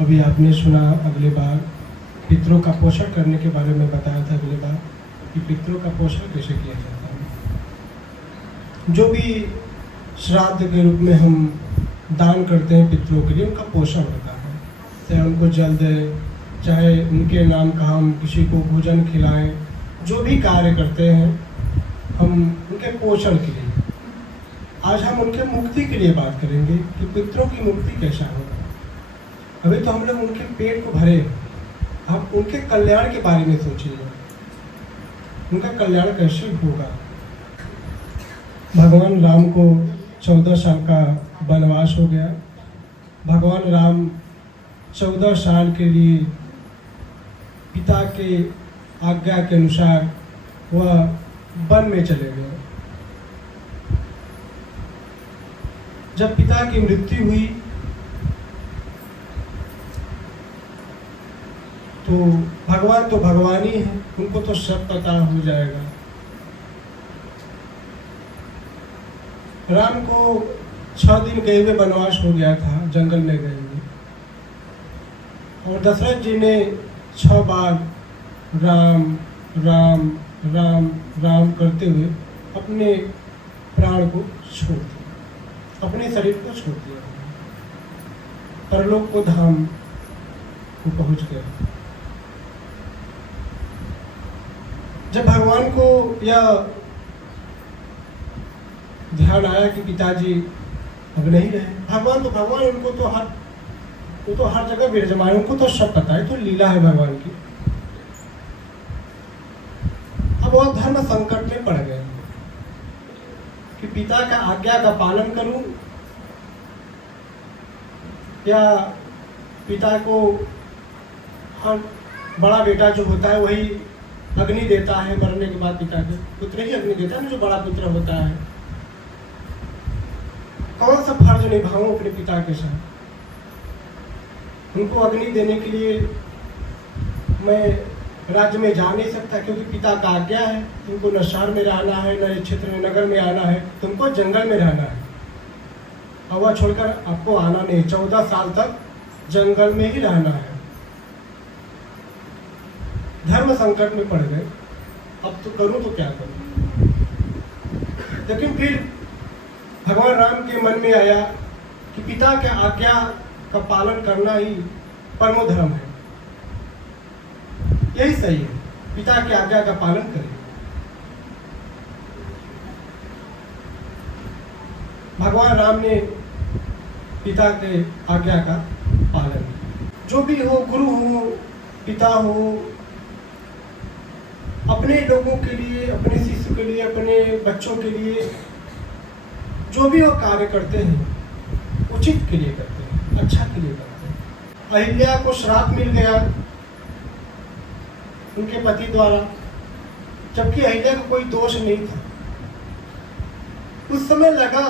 अभी आपने सुना अगली बार पितरों का पोषण करने के बारे में बताया था अगली बार कि पितरों का पोषण कैसे किया जाता है। जो भी श्राद्ध के रूप में हम दान करते हैं पितरों के लिए, उनका पोषण होता है। चाहे उनको जल दें, चाहे उनके नाम का हम किसी को भोजन खिलाएं, जो भी कार्य करते हैं हम उनके पोषण के लिए। आज हम उनके मुक्ति के लिए बात करेंगे कि पितरों की मुक्ति कैसा होगा। अभी तो हम लोग उनके पेट को भरे, आप उनके कल्याण के बारे में सोचिए, उनका कल्याण कैसे होगा। भगवान राम को 14 साल का वनवास हो गया। भगवान राम 14 साल के लिए पिता के आज्ञा के अनुसार वह वन में चले गए। जब पिता की मृत्यु हुई तो भगवान ही है, उनको तो सब पता हो जाएगा। राम को 6 दिन गए हुए वनवास हो गया था, जंगल में गए हुए, और दशरथ जी ने 6 बार राम राम राम राम करते हुए अपने प्राण को छोड़ दिया, अपने शरीर को छोड़ दिया, परलोक को धाम को पहुंच गया। जब भगवान को यह ध्यान आया कि पिताजी अब नहीं रहे, भगवान उनको तो हर जगह विराजमान, उनको तो सब पता है, तो लीला है भगवान की। अब वह धर्म संकट में पड़ गए कि पिता का आज्ञा का पालन करूं या पिता को, हर बड़ा बेटा जो होता है वही अग्नि देता है, मरने के बाद पिता के पुत्र ही अग्नि देता है ना, जो बड़ा पुत्र होता है। कौन सा फर्ज निभाऊं अपने पिता के साथ। उनको अग्नि देने के लिए मैं राज्य में जा नहीं सकता क्योंकि पिता का आज्ञा है, तुमको न शहर में रहना है, न क्षेत्र में नगर में आना है, तुमको जंगल में रहना है। और वह छोड़कर आपको आना नहीं, 14 साल तक जंगल में ही रहना है। धर्म संकट में पड़ गए, अब तो करूं तो क्या करूं। लेकिन फिर भगवान राम के मन में आया कि पिता के आज्ञा का पालन करना ही परमो धर्म है, यही सही है, पिता की आज्ञा का पालन करें। भगवान राम ने पिता के आज्ञा का पालन किया। जो भी हो, गुरु हो, पिता हो, अपने लोगों के लिए, अपने शिष्य के लिए, अपने बच्चों के लिए जो भी वो कार्य करते हैं उचित के लिए करते हैं, अच्छा के लिए करते हैं। अहिल्या को श्राप मिल गया उनके पति द्वारा, जबकि अहिल्या का कोई दोष नहीं था। उस समय लगा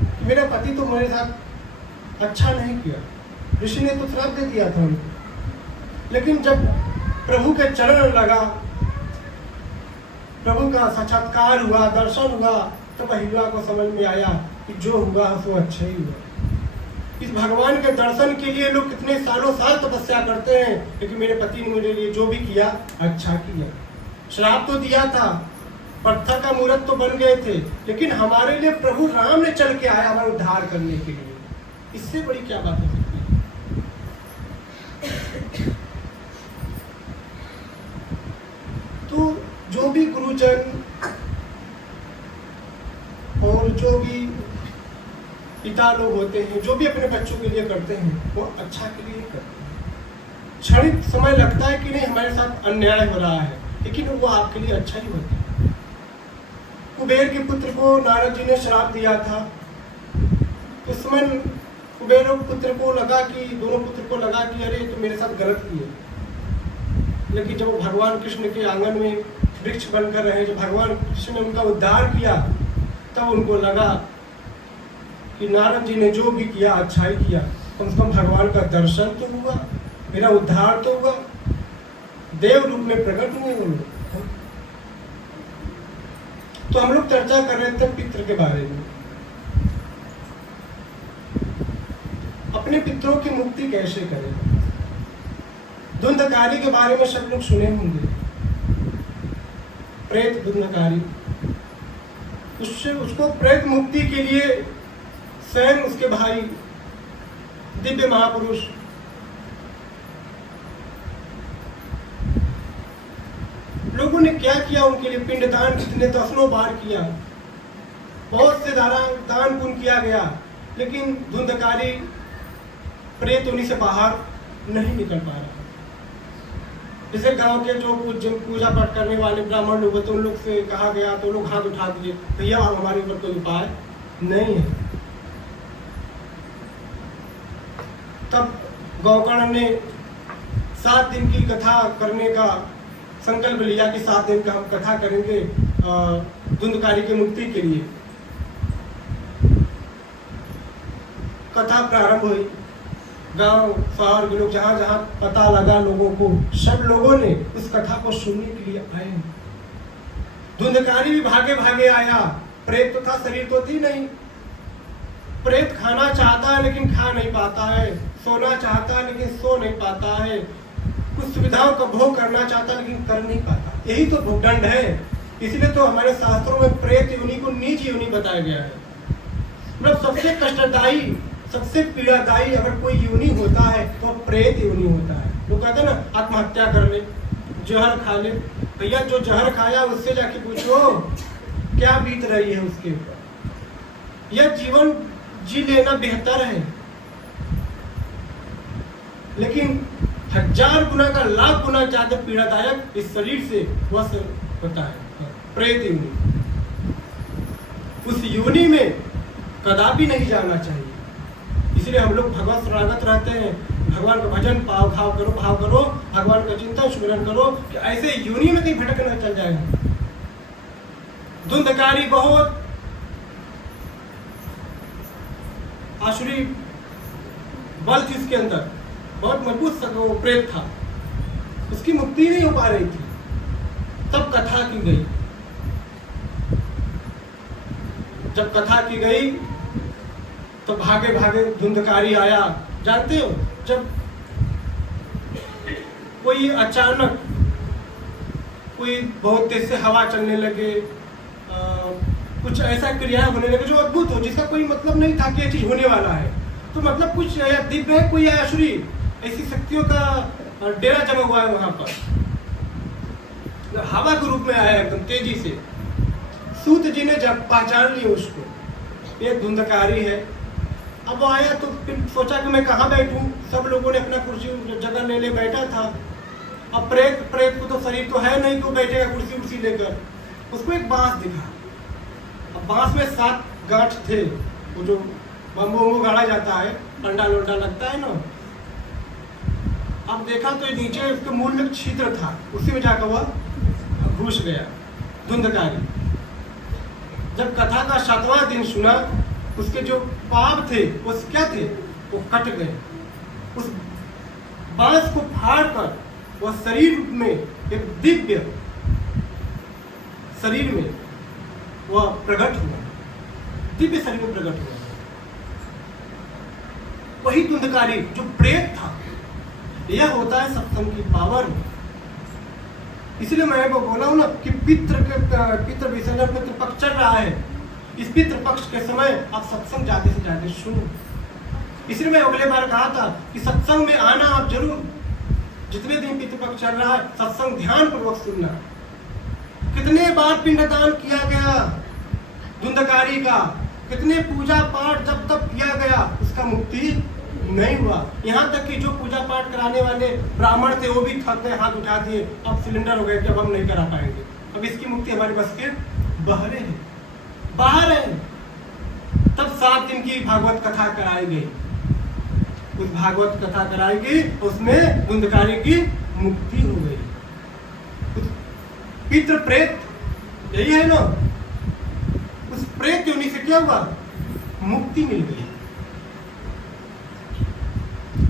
कि मेरा पति तो मेरे साथ अच्छा नहीं किया, ऋषि ने तो श्राप दे दिया था उनको। लेकिन जब प्रभु के चरण लगा, प्रभु का साक्षात्कार हुआ, दर्शन हुआ, तब अहिल्या को समझ में आया कि जो हुआ सो अच्छा ही हुआ। इस भगवान के दर्शन के लिए लोग कितने सालों साल तपस्या करते हैं, लेकिन मेरे पति ने मेरे लिए जो भी किया अच्छा किया। श्राप तो दिया था, पत्थर का मूर्त तो बन गए थे, लेकिन हमारे लिए प्रभु राम ने चल के आया हमारा उद्धार करने के लिए। इससे बड़ी क्या बात हो सकती है। तो जो भी गुरुजन और जो भी पिता लोग होते हैं, जो भी अपने बच्चों के लिए करते हैं, वो अच्छा के लिए करते हैं। क्षणिक समय लगता है कि नहीं हमारे साथ अन्याय हो रहा है, लेकिन वो आपके लिए अच्छा ही होता है। कुबेर के पुत्र को नारद जी ने श्राप दिया था। उस समय कुबेर पुत्र को लगा कि, दोनों पुत्र को लगा कि अरे तो मेरे साथ गलत किए। लेकिन जब भगवान कृष्ण के आंगन में वृक्ष बनकर रहे, जब भगवान कृष्ण ने उनका उद्धार किया, तब उनको लगा कि नारद जी ने जो भी किया अच्छा ही किया। कम से कम भगवान का दर्शन तो हुआ, मेरा उद्धार तो हुआ, देव रूप में प्रकट हुए वो लोग। तो हम लोग चर्चा कर रहे थे पितृ के बारे में। अब अपने पितरों की मुक्ति कैसे करें। धुंधकारी के बारे में सब लोग सुने होंगे, प्रेत धुंधकारी। उसको प्रेत मुक्ति के लिए स्वयं उसके भाई दिव्य महापुरुष लोगों ने क्या किया, उनके लिए पिंडदान कितने दसनों बार किया, बहुत से दान पुण्य किया गया, लेकिन धुंधकारी प्रेत उन्हीं से बाहर नहीं निकल पा रहा। जैसे गांव के जो पूजा पाठ करने वाले ब्राह्मण लोग होते उन लोग से कहा गया तो लोग हाथ उठा दिए, भैया अब हमारे ऊपर कोई उपाय नहीं है। तब गौकर्ण ने 7 दिन की कथा करने का संकल्प लिया कि 7 दिन का हम कथा करेंगे धुंधकारी की मुक्ति के लिए। कथा प्रारंभ हुई, गांव शहर के लोग जहां जहां पता लगा लोगों को, सब लोगों ने उस कथा को सुनने के लिए आए। धुंधकारी भी भागे भागे आया, प्रेत तो था, शरीर तो थी नहीं। प्रेत खाना चाहता है लेकिन खा नहीं पाता है, सोना चाहता है लेकिन सो नहीं पाता है, कुछ सुविधाओं का भोग करना चाहता है लेकिन कर नहीं पाता। यही तो भोगदंड है। इसलिए तो हमारे शास्त्रों में प्रेत योनि को नीच योनि बताया गया है। मतलब सबसे कष्टदायी, सबसे पीड़ादायी अगर कोई योनि होता है तो प्रेत योनि होता है। वो कहते हैं ना, आत्महत्या कर ले, जहर खा ले। भैया जो जहर खाया उससे जाके पूछो क्या बीत रही है उसके ऊपर। यह जीवन जी लेना बेहतर है, लेकिन 1000 गुना का लाख गुना ज्यादा पीड़ादायक इस शरीर से वह होता है प्रेत योनि। उस योनि में कदापि नहीं जाना चाहिए। इसलिए हम लोग भगवत शरणागत रहते हैं, भगवान का भजन भाव करो, भगवान का चिंतन सुमिरन करो कि ऐसे योनि में कहीं भटक न चल जाएगा। धुंधकारी बहुत आसुरी बल थी इसके अंदर, बहुत मजबूत वो प्रेत था, उसकी मुक्ति नहीं हो पा रही थी। तब कथा की गई। जब कथा की गई तो भागे भागे धुंधकारी आया। जानते हो, जब कोई अचानक कोई बहुत तेज से हवा चलने लगे, कुछ ऐसा क्रिया होने लगे जो अद्भुत हो, जिसका कोई मतलब नहीं था कि ये चीज होने वाला है, तो मतलब कुछ या दिव्य है, कोई आसुरी ऐसी शक्तियों का डेरा जमा हुआ है वहां पर। हवा के रूप में आया एकदम तेजी से। सूत जी ने जब पहचान लिया उसको, ये धुंधकारी है। अब वो आया तो फिर सोचा कि मैं कहाँ बैठूं। सब लोगों ने अपना कुर्सी जगह ले बैठा था। अब प्रेत को तो शरीर तो है नहीं कि वो बैठेगा कुर्सी लेकर। उसको एक बांस दिखा। अब बांस में 7 गांठ थे, वो जो बम्बू गाड़ा जाता है, अंडा लोंडा लगता है ना। अब देखा तो नीचे उसके मूल में छिद्र था, उसी में जाकर वह घुस गया धुंधकारी। जब कथा का 7वां दिन सुना, उसके जो पाप थे वो क्या थे, वो कट गए। उस बांस को फाड़कर वह शरीर में, एक दिव्य शरीर में वह प्रकट हुआ, दिव्य शरीर में प्रकट हुआ। वही धुंधकारी जो प्रेत था। यह होता है सत्संग की पावर। इसलिए मैं वो बोला हूं ना कि पितृ विसर्जन पितृपक्ष चल रहा है। इस पितृपक्ष के समय आप सत्संग ज्यादा से ज्यादा सुनो। इसलिए मैं अगले बार कहा था कि सत्संग में आना आप जरूर। जितने दिन पितृपक्ष चल रहा है सत्संग ध्यान पूर्वक सुनना। कितने बार पिंडदान किया गया धुंधकारी का, कितने पूजा पाठ जब तक किया गया, उसका मुक्ति नहीं हुआ। यहाँ तक कि जो पूजा पाठ कराने वाले ब्राह्मण थे वो भी थक गए, हाथ उठा दिए, अब सिलेंडर हो गए कि अब हम नहीं करा पाएंगे, अब इसकी मुक्ति हमारे बस के बाहर है। तब 7 दिन की भागवत कथा कराई गई। उस भागवत कथा कराई गई, उसमें धुंधकारी की मुक्ति हो गई। पितृ प्रेत यही है ना, उस प्रेत योनि से क्या हुआ, मुक्ति मिल गई।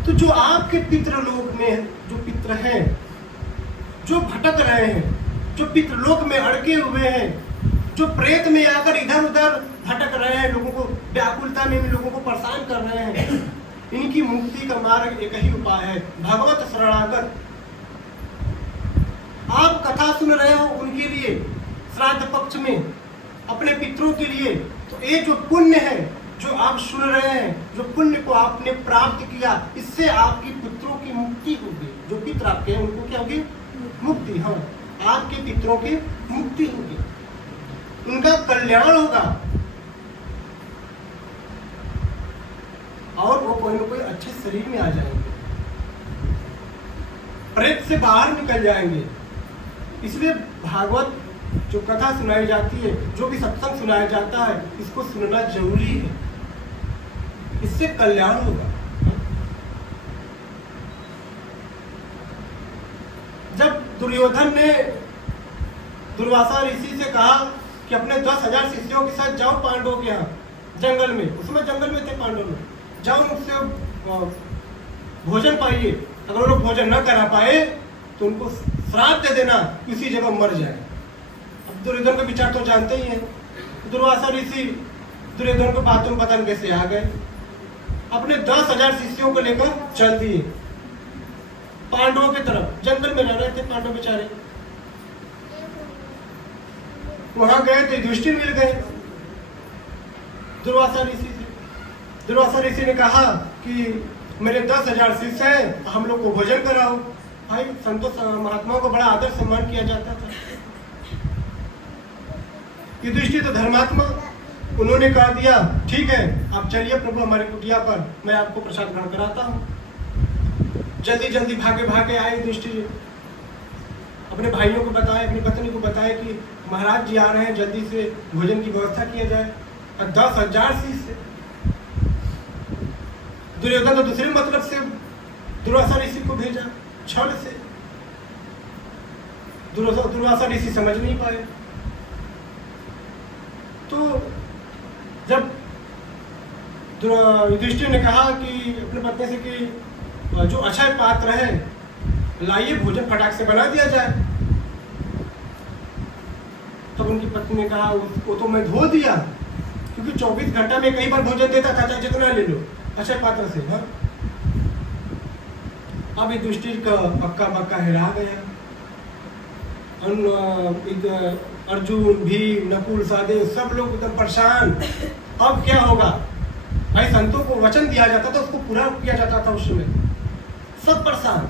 तो जो आपके पितृलोक में जो पितृ हैं, जो भटक रहे हैं, जो पितृलोक में अड़के हुए हैं, जो प्रेत में आकर इधर उधर भटक रहे हैं, लोगों को व्याकुलता में भी लोगों को परेशान कर रहे हैं, इनकी मुक्ति का मार्ग एक ही उपाय है, भगवत शरणागत। आप कथा सुन रहे हो उनके लिए, श्राद्ध पक्ष में अपने पितरों के लिए, तो ये जो पुण्य है जो आप सुन रहे हैं, जो पुण्य को आपने प्राप्त किया, इससे आपकी पितरों की मुक्ति होगी। जो पितर आपके हैं उनको क्या होगी? मुक्ति। हाँ, आपके पितरों की मुक्ति होगी, उनका कल्याण होगा और वो कोई ना कोई अच्छे शरीर में आ जाएंगे, प्रेत से बाहर निकल जाएंगे। इसलिए भागवत जो कथा सुनाई जाती है, जो भी सत्संग सुनाया जाता है, इसको सुनना जरूरी है, इससे कल्याण होगा। जब दुर्योधन ने दुर्वासा ऋषि से कहा कि अपने 10,000 शिष्यों के साथ जाओ पांडवों के यहाँ जंगल में, उसमें जंगल में थे पांडव में, जाओ उनसे भोजन पाइए, अगर वो लोग भोजन न करा पाए तो उनको श्राप दे देना, किसी जगह मर जाए। अब दुर्योधन का विचार तो जानते ही हैं। दुर्वासा ऋषि दुर्योधन को बातों में पता नहीं कैसे आ गए, अपने 10,000 शिष्यों को लेकर चल दिए पांडवों की तरफ। जंगल में रह रहे थे पांडव बेचारे, वहां गए तो युधिष्ठिर मिल गए दुर्वासा ऋषि से। दुर्वासा ऋषि ने कहा कि मेरे 10,000 शिष्य हैं, हम लोग को भोजन कराओ। भाई संतोष महात्मा को बड़ा आदर सम्मान किया जाता था। युधिष्ठिर तो धर्मात्मा, उन्होंने कहा दिया ठीक है आप चलिए प्रभु हमारी कुटिया पर, मैं आपको प्रसाद ग्रहण कराता हूँ। जल्दी जल्दी भागे भागे आए युधिष्ठिर, अपने भाइयों को बताए, अपनी पत्नी को बताए कि महाराज जी आ रहे हैं, जल्दी से भोजन की व्यवस्था किया जाए। 10,000 शिष्य। दुर्योधन तो दूसरे मतलब से दुर्वासा ऋषि को भेजा, छल से। दुर्वासा ऋषि समझ नहीं पाए। तो जब युधिष्ठिर ने कहा कि अपने पत्नी से कि जो अक्षय पात्र है लाइए, भोजन फटाक से बना दिया जाए। तब उनकी पत्नी ने कहा उसको तो मैं धो दिया, क्योंकि 24 घंटा में कई बार भोजन देता था, चाहे जितना ले लो अक्षय पात्र से। हाँ, अब युधिष्ठिर का पक्का पक्का हिला गया। अर्जुन, भीम, नकुल, सहदेव सब लोग एकदम परेशान। अब क्या होगा? भाई संतों को वचन दिया जाता था, उसको पूरा किया जाता था उस समय। सब परेशान।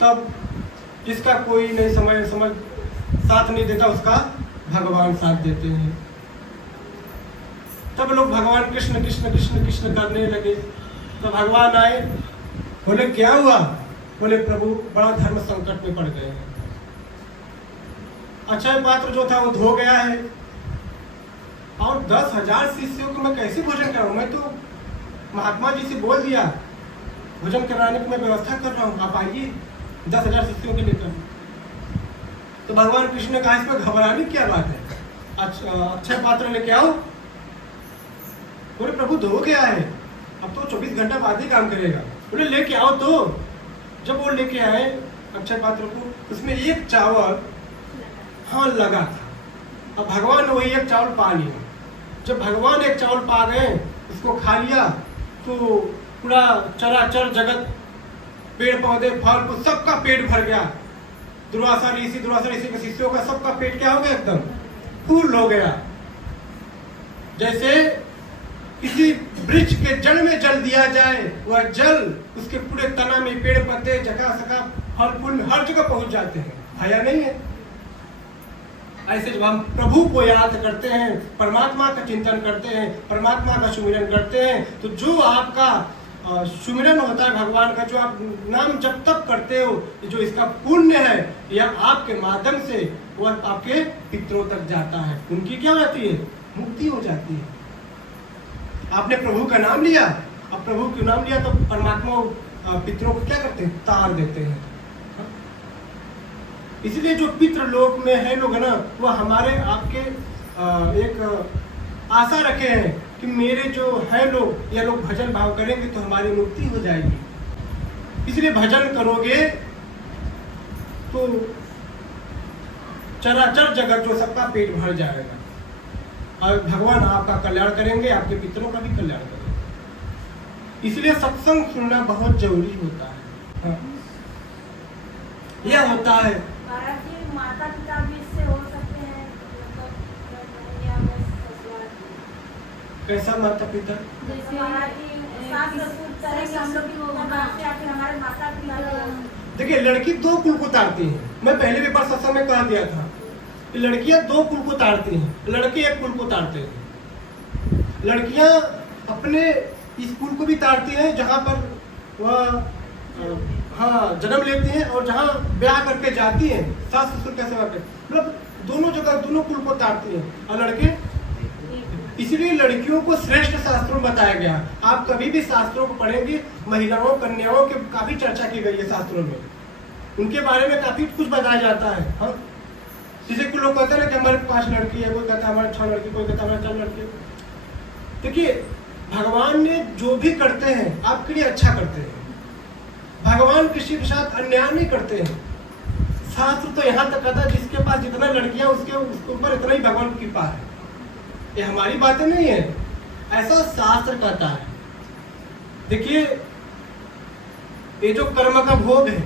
तब जिसका कोई नहीं समझ साथ नहीं देता, उसका भगवान साथ देते हैं। तब लोग भगवान कृष्ण कृष्ण कृष्ण कृष्ण करने लगे। तो भगवान आए, बोले क्या हुआ? बोले प्रभु बड़ा धर्म संकट में पड़ गए हैं, अक्षय पात्र जो था वो धो गया है, और 10,000 शिष्यों को मैं कैसे भोजन कराऊं? मैं तो महात्मा जी से बोल दिया भोजन कराने की मैं व्यवस्था कर रहा हूँ, आप आइए 10,000 शिष्यों के लेकर। तो भगवान कृष्ण ने कहा इसमें घबराने की क्या बात है, अक्षय पात्र लेके आओ। बोले प्रभु धो गया है, अब तो 24 घंटा बाद ही काम करेगा। बोले लेके आओ। तो जब वो लेके आए अक्षय पात्र को, उसमें एक चावल हाँ लगा था। अब भगवान ने वही एक चावल पा लिया। जब भगवान एक चावल पा गए, उसको खा लिया, तो पूरा चराचर जगत, पेड़ पौधे फल फूल सबका पेट भर गया। दुर्वासा ऋषि के शिष्यों का सबका पेट क्या हो गया? एकदम फूल हो गया। जैसे किसी वृक्ष के जड़ में जल दिया जाए, वह जल उसके पूरे तना में, पेड़ पत्ते जगह सका फल फूल में हर जगह पहुंच जाते हैं, भया नहीं है। ऐसे जब हम प्रभु को याद करते हैं, परमात्मा का चिंतन करते हैं, परमात्मा का सुमिरन करते हैं, तो जो आपका सुमिरन होता है भगवान का, जो आप नाम जब तक करते हो, जो इसका पुण्य है, यह आपके माध्यम से वह आपके पितरों तक जाता है। उनकी क्या होती है? मुक्ति हो जाती है। आपने प्रभु का नाम लिया, अब प्रभु का नाम लिया तो परमात्मा पितरों को क्या करते हैं? तार देते हैं। इसलिए जो पितृ लोक में है लोग ना, वो हमारे आपके एक आशा रखे हैं कि मेरे जो है लोग, ये लोग भजन भाव करेंगे तो हमारी मुक्ति हो जाएगी। इसलिए भजन करोगे तो चराचर जगत जो सबका पेट भर जाएगा, और भगवान आपका कल्याण करेंगे, आपके पितरों का भी कल्याण करेंगे। इसलिए सत्संग सुनना बहुत जरूरी होता है। हाँ। यह होता है माता पिता भी इससे हो सकते हैं, कैसा माता पिता? जैसे हमारे माता पिता। देखिए, लड़की दो कुल को तारती है। मैं पहले भी बार सत्संग में कह दिया था कि लड़कियां दो कुल को तारती हैं, लड़के एक कुल को तारते हैं। लड़कियां अपने इस कुल को भी तारती हैं जहां पर वह जन्म लेती हैं और जहां ब्याह करके जाती हैं, सास ससुर के सेवा करते, मतलब दोनों जगह दोनों कुल को तारती हैं। और लड़के, इसलिए लड़कियों को श्रेष्ठ शास्त्रों में बताया गया। आप कभी भी शास्त्रों को पढ़ेंगे, महिलाओं कन्याओं की काफी चर्चा की गई है शास्त्रों में, उनके बारे में काफी कुछ बताया जाता है। हाँ, जैसे कुछ लोग कहते हैं ना कि हमारे 5 लड़की है, कोई कहता है हमारे 6 लड़की, कोई कहता है हमारे 4 लड़की। देखिए, भगवान ने जो भी करते हैं आपके लिए अच्छा करते हैं। भगवान किसी के साथ अन्याय नहीं करते हैं। शास्त्र तो यहाँ तक कहता है जिसके पास जितना लड़कियां उसके ऊपर इतना ही भगवान की कृपा है। ये हमारी बातें नहीं है, ऐसा शास्त्र कहता है। देखिए, ये जो कर्म का भोग है,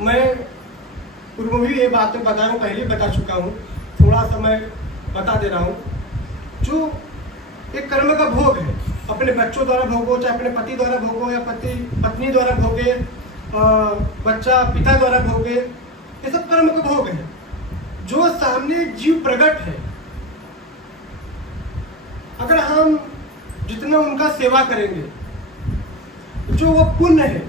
मैं पूर्व में भी ये बातें बताऊं, पहले बता चुका हूँ, थोड़ा सा मैं बता दे रहा हूँ। जो एक कर्म का भोग है, अपने बच्चों द्वारा भोगो, चाहे अपने पति द्वारा भोगो या पति पत्नी द्वारा भोगे, बच्चा पिता द्वारा भोगे, ये सब कर्म का भोग है। जो सामने जीव प्रकट है, अगर हम जितना उनका सेवा करेंगे, जो वो पुण्य है,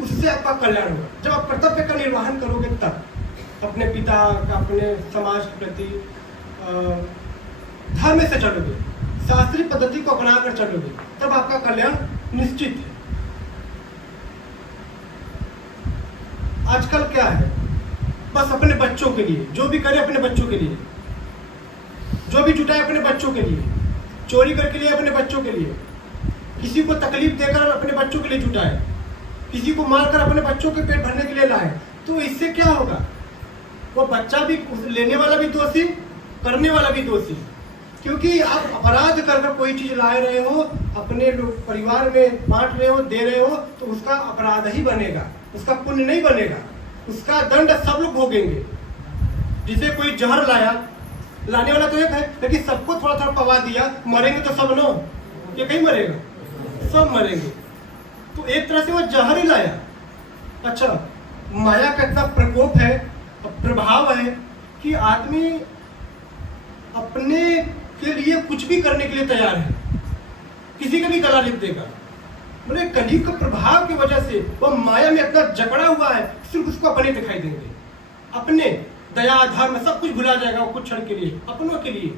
उससे आपका कल्याण होगा। जब आप कर्तव्य का निर्वहन करोगे तब अपने पिता का, अपने समाज के प्रति धर्म से चलोगे, शास्त्रीय पद्धति को अपना कर चलोगे, तब आपका कल्याण निश्चित है। आजकल क्या है, बस अपने बच्चों के लिए जो भी करे, अपने बच्चों के लिए जो भी जुटाए, अपने बच्चों के लिए, चोरी करके लिए अपने बच्चों के लिए, किसी को तकलीफ देकर अपने बच्चों के लिए जुटाए, किसी को मारकर अपने बच्चों के पेट भरने के लिए लाए, तो इससे क्या होगा? वो बच्चा भी, लेने वाला भी दोषी, करने वाला भी दोषी। क्योंकि आप अपराध कर कोई चीज लाए रहे हो, अपने परिवार में बांट रहे हो, दे रहे हो, तो उसका अपराध ही बनेगा, उसका पुण्य नहीं बनेगा। उसका दंड सब लोग भोगेंगे। जिसे कोई जहर लाया, लाने वाला तो एक है, लेकिन सबको थोड़ा थोड़ा पवा दिया, मरेंगे तो सब नो, ये कहीं मरेगा, सब मरेंगे। तो एक तरह से वो जहर ही लाया। अच्छा, माया का इतना प्रकोप है, प्रभाव है कि आदमी अपने के लिए कुछ भी करने के लिए तैयार है, किसी का भी गला लिप देगा। मतलब कलयुग के प्रभाव की वजह से वो माया में इतना जकड़ा हुआ है, सिर्फ उसको अपने दिखाई देंगे, अपने दया धर्म सब कुछ भुला जाएगा वो कुछ क्षण के लिए, अपनों के लिए।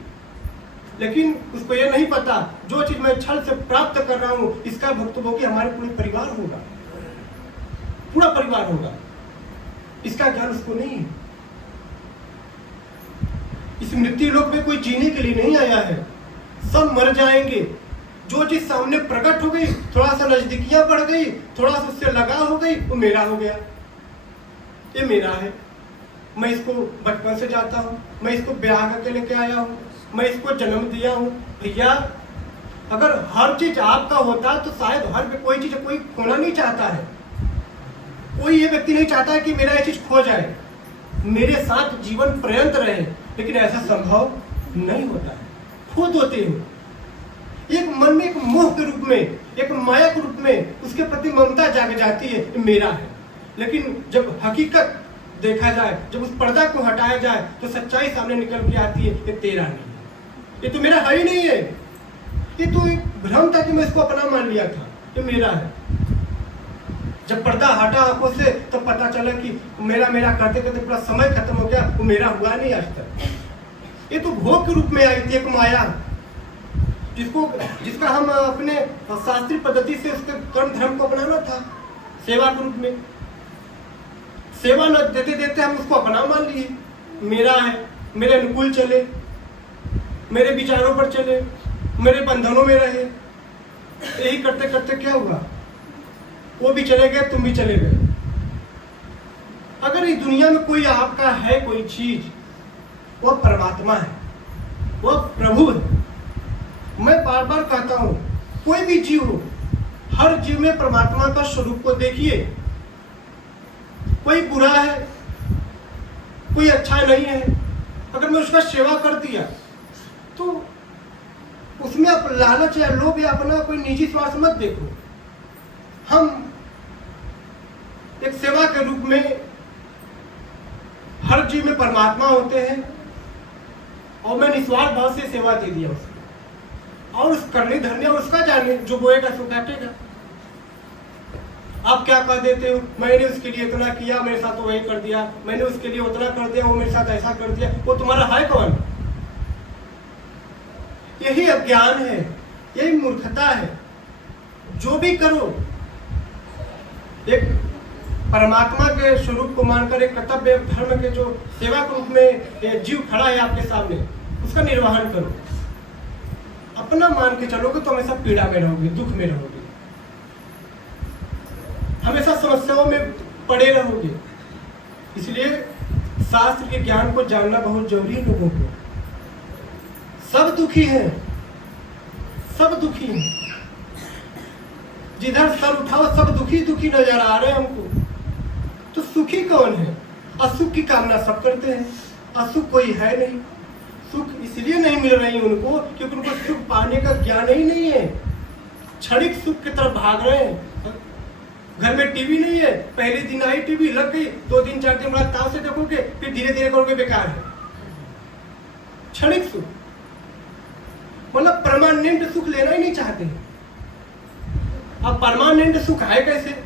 लेकिन उसको ये नहीं पता, जो चीज मैं छल से प्राप्त कर रहा हूँ, इसका भुक्तभोगी हमारे पूरे परिवार होगा, पूरा परिवार होगा। इसका ज्ञान उसको नहीं है। इस मृत्यु लोक में कोई जीने के लिए नहीं आया है, सब मर जाएंगे। जो चीज सामने प्रकट हो गई, थोड़ा सा नजदीकियां बढ़ गई, थोड़ा सा उससे लगाव हो गई, वो मेरा हो गया, ये मेरा है, मैं इसको बचपन से जाता हूँ, मैं इसको ब्याह करके लेके आया हूँ, मैं इसको जन्म दिया हूँ। भैया, अगर हर चीज आपका होता तो शायद हर कोई चीज कोई खोना नहीं चाहता है। कोई ये व्यक्ति नहीं चाहता है कि मेरा ये चीज खो जाए, मेरे साथ जीवन पर्यंत रहे, लेकिन ऐसा संभव नहीं होता है। खुद होते हो एक मन में, एक मोह के रूप में, एक माया के रूप में उसके प्रति ममता जाग जाती है, ये मेरा है। लेकिन जब हकीकत देखा जाए, जब उस पर्दा को हटाया जाए, तो सच्चाई सामने निकल के आती है, ये तेरा नहीं है, ये तो मेरा है ही नहीं है, ये तो एक भ्रम था कि मैं इसको अपना मान लिया था, ये मेरा है। जब पर्दा हटा आंखों से, तब पता चला कि मेरा मेरा करते करते पूरा समय खत्म हो गया, वो मेरा हुआ नहीं आज तक। ये तो भोग के रूप में आई थी, एक माया, जिसका हम अपने शास्त्रीय पद्धति से उसके कर्म धर्म को अपनाना था, सेवा के रूप में। सेवा न देते देते हम उसको अपना मान लिए, मेरा है, मेरे अनुकूल चले, मेरे विचारों पर चले, मेरे बंधनों में रहे। यही करते करते क्या हुआ, वो भी चले गए, तुम भी चले गए। अगर इस दुनिया में कोई आपका है, कोई चीज, वह परमात्मा है, वह प्रभु है। मैं बार बार कहता हूं, कोई भी जीव हो, हर जीव में परमात्मा का स्वरूप को देखिए। कोई बुरा है, कोई अच्छा नहीं है, अगर मैं उसका सेवा कर दिया तो उसमें आप लालच या लोभ या अपना कोई निजी स्वार्थ मत देखो। हम एक सेवा के रूप में हर जीव में परमात्मा होते हैं और मैं निस्वार्थ भाव से सेवा दे दिया उसको, और उस करने धरने और उसका जाने, जो बोएगा सो काटेगा। आप क्या कह देते हो, मैंने उसके लिए इतना किया, मेरे साथ तो वही कर दिया, मैंने उसके लिए उतना कर दिया, वो मेरे साथ ऐसा कर दिया। वो तुम्हारा है कौन? यही अज्ञान है, यही मूर्खता है। जो भी करो एक परमात्मा के स्वरूप को मानकर, एक कर्तव्य धर्म के जो सेवा के रूप में जीव खड़ा है आपके सामने, उसका निर्वहन करो। अपना मान के चलोगे तो हमेशा पीड़ा में रहोगे, दुख में रहोगे, हमेशा समस्याओं में पड़े रहोगे। इसलिए शास्त्र के ज्ञान को जानना बहुत जरूरी है लोगों को। सब दुखी हैं, सब दुखी हैं, जिधर सर उठाओ सब दुखी दुखी नजर आ रहे हैं हमको। तो सुखी कौन है? असुख की कामना सब करते हैं, असुख कोई है नहीं। सुख इसलिए नहीं मिल रही उनको क्योंकि उनको सुख पाने का ज्ञान ही नहीं है। क्षणिक सुख की तरफ भाग रहे हैं। घर में टीवी नहीं है, पहले दिन आई टीवी, लग गई, 2 दिन 4 दिन बाद ताव से देखोगे, फिर धीरे धीरे करोगे बेकार है। क्षणिक सुख, मतलब परमानेंट सुख लेना ही नहीं चाहते। अब परमानेंट सुख है कैसे?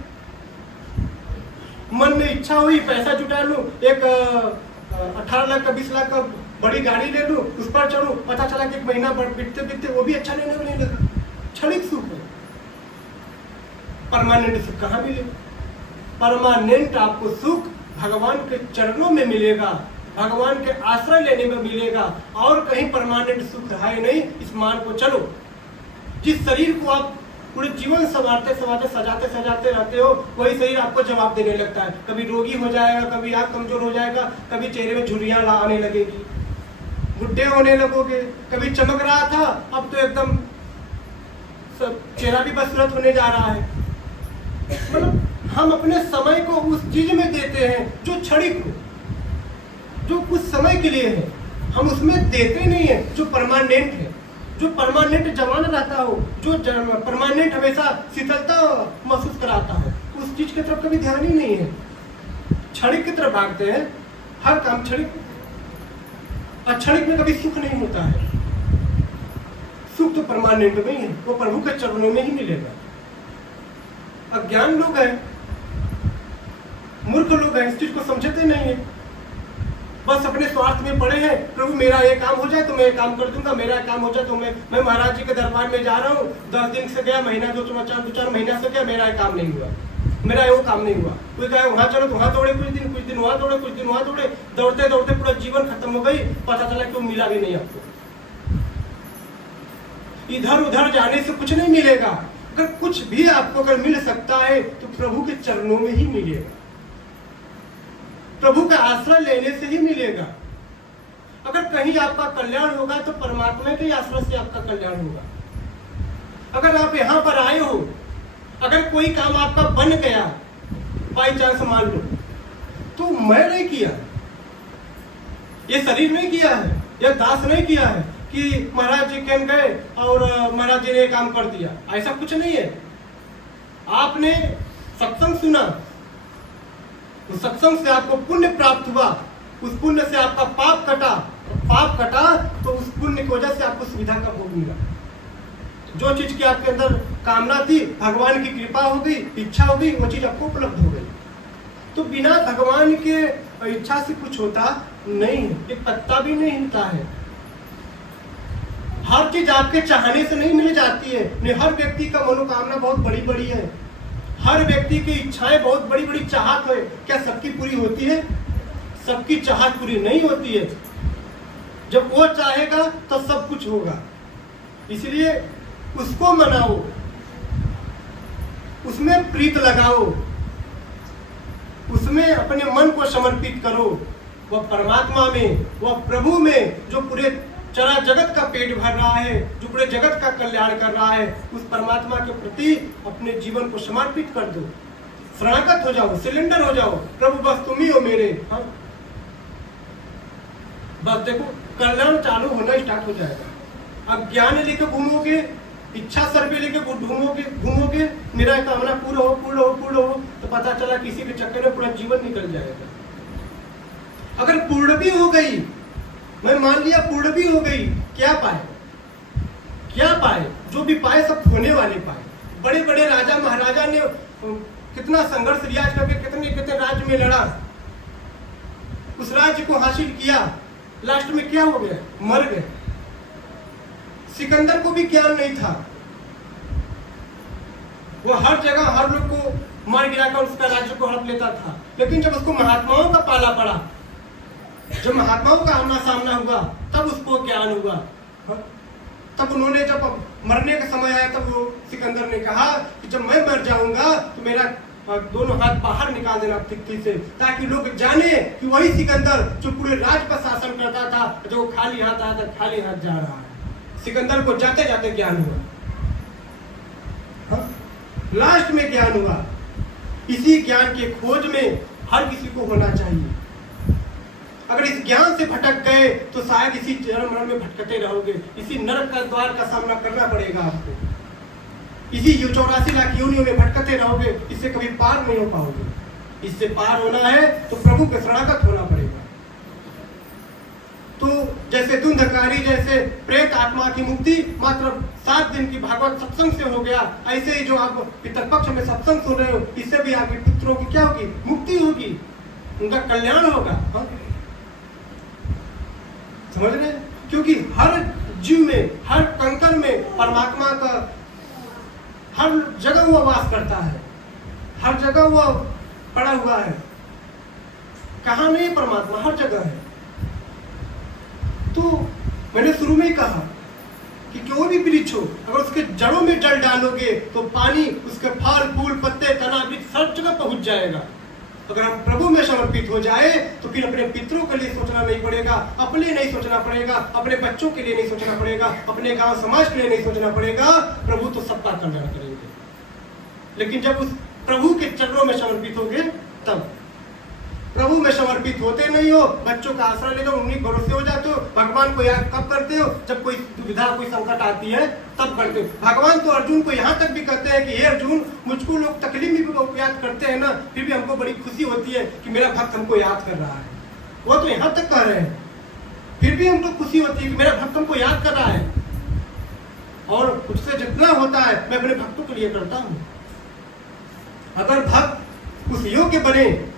मन में इच्छा हुई पैसा जुटा लूं, एक 18 लाख का 20 लाख का बड़ी गाड़ी ले लूं, उस पर चलूं, पता चला कि 1 महीना बीतते बीतते वो भी अच्छा नहीं लगा। क्षणिक सुख है। परमानेंट सुख कहाँ मिले? परमानेंट आपको सुख भगवान के चरणों में मिलेगा, भगवान के आश्रय लेने में मिलेगा, और कहीं परमानेंट सुख है नहीं। इस मान को चलो। जिस शरीर को आप पूरे जीवन संवारते संवारते सजाते सजाते रहते हो, वही शरीर आपको जवाब देने लगता है। कभी रोगी हो जाएगा, कभी आँख कमजोर हो जाएगा, कभी चेहरे में झुर्रियां आने लगेगी, बुढ़े होने लगोगे। कभी चमक रहा था, अब तो एकदम चेहरा भी बदसूरत होने जा रहा है। मतलब हम अपने समय को उस चीज में देते हैं जो क्षणिक हो, जो कुछ समय के लिए है, हम उसमें देते नहीं है जो परमानेंट है, जो परमानेंट जवान रहता हो, जो परमानेंट हमेशा शीतलता महसूस कराता है। उस चीज की तरफ कभी ध्यान ही नहीं है। क्षणिक की तरफ भागते हैं, हर काम क्षणिक, और क्षणिक में कभी सुख नहीं होता है। सुख तो परमानेंट में ही है, वो प्रभु के चरणों में ही मिलेगा। अज्ञान लोग हैं, मूर्ख लोग हैं, इस चीज को समझते नहीं है, बस अपने स्वार्थ में पड़े हैं। प्रभु मेरा ये काम हो जाए तो मैं ये काम कर दूंगा, मेरा काम हो जाए तो मैं महाराज जी के दरबार में जा रहा हूँ, 10 दिन से गया, महीना 2-4 महीना से गया, मेरा ये काम नहीं हुआ, मेरा वो काम नहीं हुआ। कोई कहे वहां चलो तो वहां दौड़े, कुछ दिन वहां दौड़े, कुछ दिन वहां दौड़े, दौड़ते दौड़ते पूरा जीवन खत्म हो गई, पता चला कि वो मिला भी नहीं आपको। इधर उधर जाने से कुछ नहीं मिलेगा। अगर कुछ भी आपको अगर मिल सकता है तो प्रभु के चरणों में ही मिलेगा, प्रभु का आश्रय लेने से ही मिलेगा। अगर कहीं आपका कल्याण होगा तो परमात्मा के आश्रय से आपका कल्याण होगा। अगर आप यहाँ पर आए हो, अगर कोई काम आपका बन गया, बाई चांस मान लो, तो मैं नहीं किया, ये शरीर नहीं किया है, यह दास नहीं किया है कि महाराज जी कह गए और महाराज जी ने काम कर दिया, ऐसा कुछ नहीं है। आपने सत्संग सुना, उस सत्संग से आपको पुण्य प्राप्त हुआ, उस पुण्य से आपका पाप कटा, पाप कटा तो उस पुण्य की वजह से आपको सुविधा का भोग मिला। जो चीज की आपके अंदर कामना थी, भगवान की कृपा हो गई, इच्छा हो गई, वो चीज आपको उपलब्ध हो गई। तो बिना भगवान के इच्छा से कुछ होता नहीं है, एक पत्ता भी नहीं हिलता है। हर चीज आपके चाहने से नहीं मिल जाती है। नहीं, हर व्यक्ति का मनोकामना बहुत बड़ी बड़ी है, हर व्यक्ति की इच्छाएं बहुत बड़ी बड़ी चाहत है। क्या सबकी पूरी होती है? सबकी चाहत पूरी नहीं होती है। जब वो चाहेगा तो सब कुछ होगा। इसलिए उसको मनाओ, उसमें प्रीत लगाओ, उसमें अपने मन को समर्पित करो। वह परमात्मा में, वह प्रभु में जो पूरे चरा जगत का पेट भर रहा है, जो पूरे जगत का कल्याण कर रहा है, उस परमात्मा के प्रति अपने जीवन को समर्पित कर दो, शरणागत हो जाओ, सिलेंडर हो जाओ, प्रभु बस तुम ही हो मेरे। हाँ, बस देखो कल्याण चालू होना स्टार्ट हो जाएगा। अब ज्ञान लेके घूमोगे, इच्छा सर्वे लेके घूमोगे, मेरा कामना पूरा हो, तो पता चला किसी के चक्कर में पूरा जीवन निकल जाएगा। अगर पूर्ण भी हो गई, मैं मान लिया पूर्ण भी हो गई, क्या पाए? जो भी पाए सब खोने वाले पाए। बड़े बड़े राजा महाराजा ने कितना संघर्ष रियाज करके कितने राज्य में लड़ा, उस राज्य को हासिल किया, लास्ट में क्या हो गया? मर गए। सिकंदर को भी ज्ञान नहीं था, वो हर जगह हर लोग को मार गिराकर उसका राज्य को हड़प लेता था। लेकिन जब उसको महात्माओं का पाला पड़ा, जब महात्माओं का आमना सामना हुआ, तब उसको ज्ञान हुआ। तब उन्होंने जब मरने का समय आया, तब वो सिकंदर ने कहा कि जब मैं मर जाऊंगा तो मेरा दोनों हाथ बाहर निकाल देना तित्ती से, ताकि लोग जाने कि वही सिकंदर जो पूरे राज्य पर शासन करता था, जो खाली हाथ आया था, खाली हाथ जा रहा है। सिकंदर को जाते जाते ज्ञान हुआ। हाँ? लास्ट में ज्ञान हुआ। इसी ज्ञान के खोज में हर किसी को होना चाहिए। अगर इस ज्ञान से भटक गए तो शायद इसी जन्म मरण में भटकते रहोगे, इसी नरक का द्वार का सामना करना पड़ेगा आपको, इसी 84 लाख योनियों में भटकते रहोगे, इससे कभी पार नहीं हो पाओगे। इससे पार होना है तो प्रभु के शरणागत होना पड़ेगा। तो जैसे धुंधकारी, जैसे प्रेत आत्मा की मुक्ति मात्र 7 दिन की भागवत सत्संग से हो गया, ऐसे ही जो आप पितरपक्ष में सत्संग सुन रहे हो, इससे भी आपके पितरों की क्या होगी? मुक्ति होगी, उनका कल्याण होगा। हाँ? समझ रहे? क्योंकि हर जीव में, हर कंकर में परमात्मा का हर जगह वो वास करता है, हर जगह वो पड़ा हुआ है। कहाँ नहीं परमात्मा? हर जगह है। तो मैंने शुरू में ही कहा कि कोई भी वृक्ष हो, अगर उसके जड़ों में जल डालोगे तो पानी, उसके फल फूल पत्ते तना वृक्ष सब जगह पहुंच जाएगा। अगर हम प्रभु में समर्पित हो जाए तो फिर अपने पितरों के लिए सोचना नहीं पड़ेगा, अपने नहीं सोचना पड़ेगा, अपने बच्चों के लिए नहीं सोचना पड़ेगा, अपने गांव समाज के लिए नहीं सोचना पड़ेगा। प्रभु तो सबका कल्याण करेंगे। लेकिन जब उस प्रभु के चरणों में समर्पित होगे, तब प्रभु में समर्पित होते नहीं हो, बच्चों का आश्रय ले दो, उन्हीं भरोसे हो जाते हो। भगवान को याद कब करते हो? जब कोई दुविधा, कोई संकट आती है, तब करते हो। भगवान तो अर्जुन को यहाँ तक भी कहते हैं कि हे अर्जुन, मुझको लोग तकलीफ में याद करते हैं ना, फिर भी हमको बड़ी खुशी होती है कि मेरा भक्त हमको याद कर रहा है। वो तो यहाँ तक कह रहे हैं, फिर भी हमको खुशी होती है कि मेरा भक्त हमको याद कर रहा है। और उससे जितना होता है मैं अपने भक्तों के लिए करता हूँ। अगर भक्त उस योग्य बने,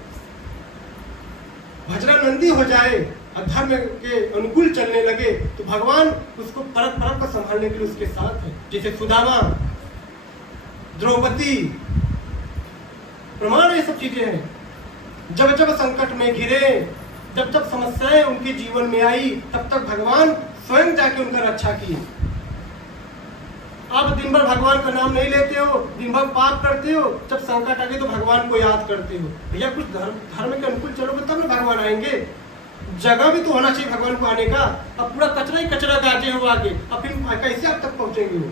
भजनानंदी हो जाए, धर्म के अनुकूल चलने लगे, तो भगवान उसको परत परत पर संभालने के लिए उसके साथ है। जैसे सुदामा, द्रौपदी, प्रमाण ये सब चीजें हैं। जब जब संकट में घिरे, जब जब समस्याएं उनके जीवन में आई, तब तक भगवान स्वयं जाके उनका रक्षा किए। आप दिन भर भगवान का नाम नहीं लेते हो, दिन भर पाप करते हो, जब संकट आ गए तो भगवान को याद करते हो। भैया कुछ धर्म के अनुकूल चलोगे तब ना भगवान आएंगे। जगह भी तो होना चाहिए भगवान को आने का। अब पूरा कचरा ही कचरा गाजे हो आगे, अब फिर कैसे आप तक पहुंचेंगे हो?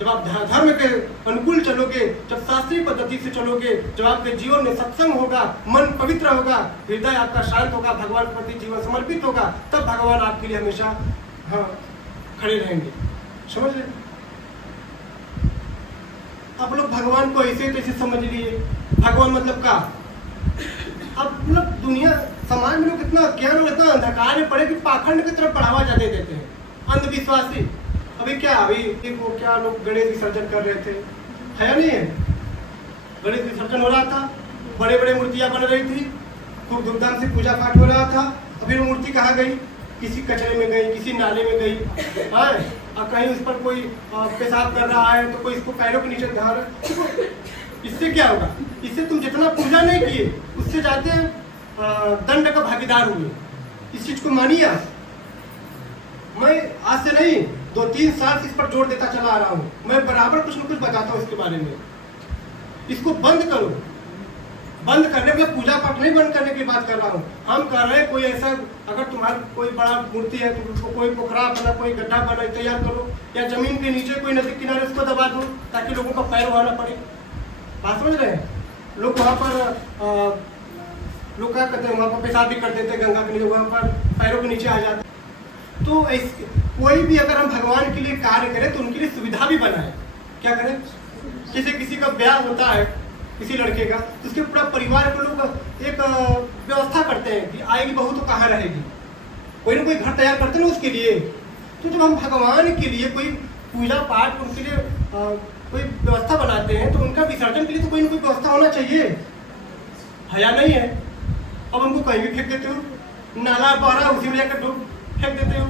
जब आप धर्म के अनुकूल चलोगे, जब शास्त्रीय पद्धति से चलोगे, जब आपके जीवन में सत्संग होगा, मन पवित्र होगा, हृदय आपका शांत होगा, भगवान के प्रति जीवन समर्पित होगा, तब भगवान आपके लिए हमेशा खड़े रहेंगे। समझ रहे? आप लोग भगवान को ऐसे तैसे समझ लिए। भगवान मतलब का? अब मतलब दुनिया समाज में लोग इतना अज्ञान और इतना अंधकार में पड़े कि पाखंड की तरफ बढ़ावा ज्यादा देते हैं, अंधविश्वासी। अभी वो क्या लोग गणेश विसर्जन कर रहे थे, है नहीं है? गणेश विसर्जन हो रहा था, बड़े बड़े मूर्तियां बन रही थी, खूब धूमधाम से पूजा पाठ हो रहा था। अभी वो मूर्ति कहाँ गई? किसी कचरे में गई, किसी नाले में गई, है? और कहीं उस पर कोई पेशाब कर रहा है तो कोई इसको पैरों के नीचे ध्यान रहे। इससे क्या होगा? इससे तुम जितना पूजा नहीं किए, उससे जाते दंड का भागीदार हुए। इस चीज को मानिए आप। मैं आज से नहीं 2-3 साल से इस पर जोर देता चला आ रहा हूँ। मैं बराबर कुछ न कुछ बताता हूँ इसके बारे में। इसको बंद करो। बंद करने मतलब पूजा पाठ नहीं बंद करने की बात कर रहा हूँ। हम कर रहे हैं कोई ऐसा, अगर तुम्हारा कोई बड़ा मूर्ति है तो उसको कोई पोखरा बना, कोई गड्ढा बना तैयार करो, या जमीन के नीचे कोई नदी किनारे उसको दबा दो ताकि लोगों का पैर वहां ना पड़े। बात समझ रहे हैं? लोग वहाँ पर लोग क्या करते हैं, वहाँ पर पेशाब भी कर देते हैं गंगा के नीचे, वहाँ पर पैरों के नीचे आ जाते हैं। तो कोई भी अगर हम भगवान के लिए कार्य करें तो उनके लिए सुविधा भी बनाए। क्या करें? किसी का ब्याह होता है किसी लड़के का, तो उसके पूरा परिवार के लोग एक व्यवस्था करते हैं कि आएगी बहू तो कहाँ रहेगी, कोई ना कोई घर तैयार करते हैं ना उसके लिए। तो जब हम भगवान के लिए कोई पूजा पाठ उनके लिए कोई व्यवस्था बनाते हैं तो उनका विसर्जन के लिए तो कोई ना कोई व्यवस्था होना चाहिए। हया नहीं है, अब उनको कहीं भी फेंक देते हो, नाला बहरा उसी में जाकर फेंक देते हो।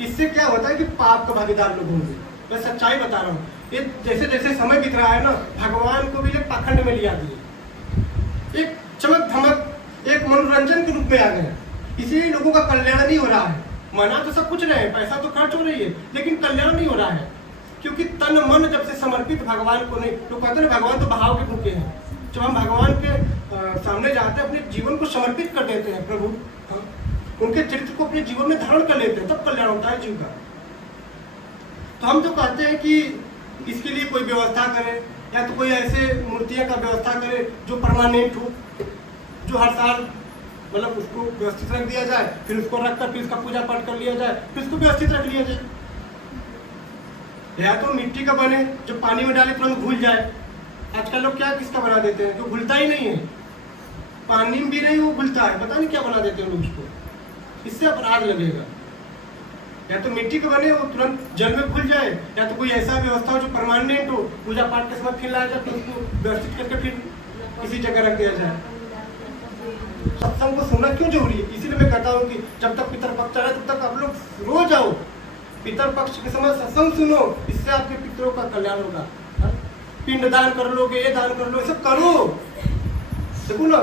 इससे क्या होता है कि पाप का भागीदार लोग होंगे। मैं सच्चाई बता रहा हूँ। ये जैसे जैसे समय बीत रहा है ना, भगवान को भी एक पाखंड में लिया दिए, एक चमक धमक, एक मनोरंजन के रूप में आ गए। इसलिए लोगों का कल्याण नहीं हो रहा है। मना तो सब कुछ रहे हैं, पैसा तो खर्च हो रही है, लेकिन कल्याण नहीं हो रहा है, क्योंकि तन मन जब से समर्पित भगवान को नहीं, तो कहते हैं भगवान तो बहाव के भूखे हैं। जब हम भगवान के सामने जाते हैं, अपने जीवन को समर्पित कर देते हैं प्रभु, उनके चरित्र को अपने जीवन में धारण कर लेते हैं, तब कल्याण होता है जीव का। तो हम तो कहते हैं कि इसके लिए कोई व्यवस्था करे, या तो कोई ऐसे मूर्तियां का व्यवस्था करे जो परमानेंट हो, जो हर साल मतलब उसको व्यवस्थित रख दिया जाए, फिर उसको रखकर फिर उसका पूजा पाठ कर लिया जाए, फिर उसको व्यवस्थित रख लिया जाए। या तो मिट्टी का बने जो पानी में डाले तुरंत घुल जाए। आजकल लोग क्या किसका बना देते हैं जो घुलता ही नहीं है, पानी में भी नहीं वो घुलता है, पता नहीं क्या बना देते हैं लोग उसको। इससे अपराध लगेगा। या तो मिट्टी का बने वो तुरंत जल में घुल जाए, या तो कोई ऐसा व्यवस्था हो जो परमानेंट हो, पूजा पाठ के समय फिर लाया जाए, फिर उसको व्यवस्थित करके फिर किसी जगह रख दिया जाए। सत्संग को सुनना क्यों जरूरी है? इसीलिए मैं कहता हूँ कि जब तक पितरपक्ष चल रहा है तब तक आप लोग रोज आओ, पितरपक्ष के समय सत्संग सुनो, इससे आपके पितरों का कल्याण होगा। पिंड दान कर लोगे, ये दान कर लो, ये सब करो। देखो ना,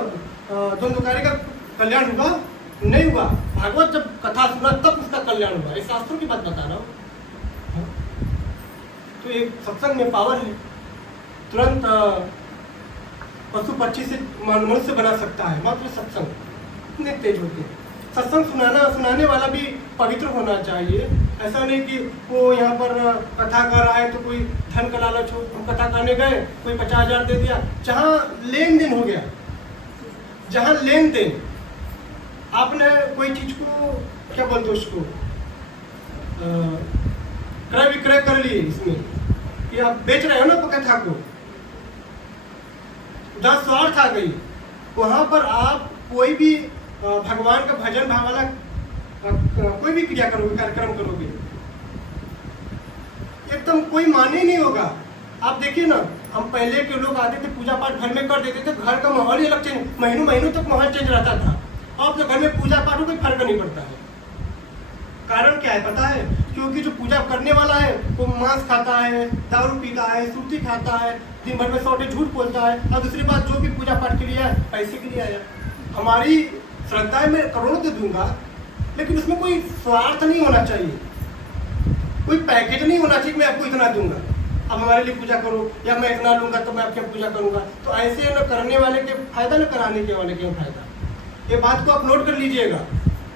द्वंद्वकारी का कल्याण हुआ नहीं हुआ? भागवत जब कथा सुना तब उसका कल्याण हुआ। इस शास्त्रों की बात बता रहा हूँ। तो एक सत्संग में पावर है, तुरंत पशु पक्षी से मनुष्य बना सकता है मात्र सत्संग। इतने तेज होते हैं। सत्संग सुनाने वाला भी पवित्र होना चाहिए। ऐसा नहीं कि वो यहाँ पर कथा कर रहा है तो कोई धन का लालच हो। हम कथा करने गए, कोई 50,000 दे दिया। जहाँ लेन देन हो गया, जहाँ लेन देन, आपने कोई चीज को क्या बोलते उसको क्रय विक्रय कर लिए, इसमें कि आप बेच रहे हो ना कथा को, जहाँ स्वार्थ आ गई, वहां पर आप कोई भी भगवान का भजन भाव वाला कोई भी क्रिया करोगे, कार्यक्रम करोगे, एकदम कोई माने नहीं होगा। आप देखिए ना, हम पहले के लोग आते थे पूजा पाठ घर में कर देते थे, घर का माहौल ही अलग चेंज, महीनों महीनों तक माहौल चेंज रहता था। अब तो घर में पूजा पाठ हो कोई फर्क नहीं पड़ता है। कारण क्या है पता है? क्योंकि जो पूजा करने वाला है वो मांस खाता है, दारू पीता है, सुर्ती खाता है, दिन भर में 100 झूठ बोलता है, और दूसरी बात जो भी पूजा पाठ के लिए है पैसे के लिए आया। हमारी श्रद्धा मैं करोड़ों दे दूंगा, लेकिन उसमें कोई स्वार्थ नहीं होना चाहिए, कोई पैकेज नहीं होना चाहिए कि मैं आपको इतना दूंगा, अब हमारे लिए पूजा करो, या मैं इतना लूंगा तो मैं आपकी पूजा करूंगा। तो ऐसे न करने वाले के फायदा, न कराने के वाले के फायदा। ये बात को आप नोट कर लीजिएगा।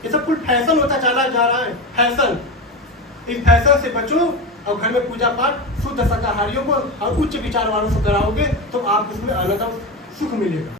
ये सब कुछ फैशन होता चला जा रहा है, फैशन। इस फैशन से बचो और घर में पूजा पाठ शुद्ध शाकाहारियों को और उच्च विचार वालों से कराओगे तो आपको उसमें आनंद और सुख मिलेगा।